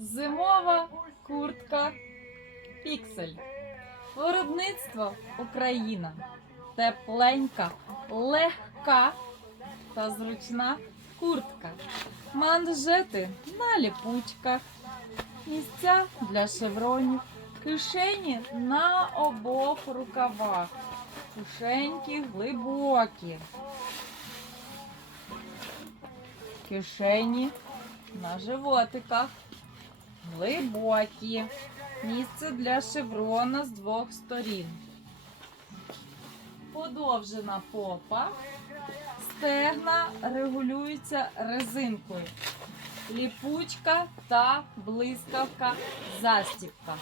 Зимова куртка Піксель. Виробництво Україна. Тепленька, легка та зручна куртка. Манжети на ліпучках. Місця для шевронів. Кишені на обох рукавах. Кишеньки глибокі. Кишені на животиках. Глибокі. Місце для шеврона з двох сторін. Подовжена попа. Стегна регулюються резинкою. Ліпучка та блискавка застібка.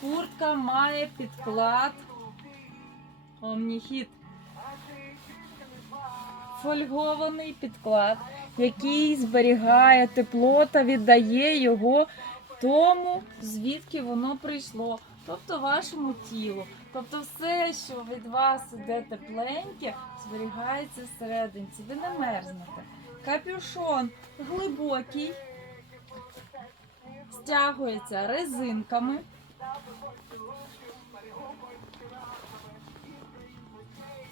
Куртка має підклад Омніхіт. Фольгований підклад, який зберігає тепло та віддає його тому, звідки воно прийшло, тобто вашому тілу. Тобто все, що від вас іде тепленьке, зберігається всерединці. Ви не мерзнете. Капюшон глибокий, стягується резинками.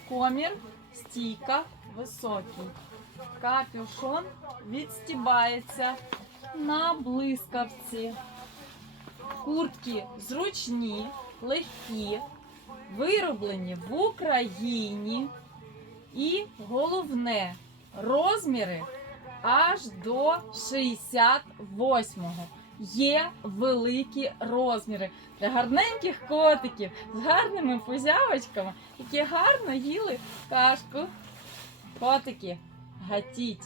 Комір, стійка, високий. Капюшон відстібається на блискавці. Куртки зручні, легкі, вироблені в Україні. І головне розміри аж до 68-го. Є великі розміри для гарненьких котиків з гарними пузявочками, які гарно їли кашку. Котики, гатіть!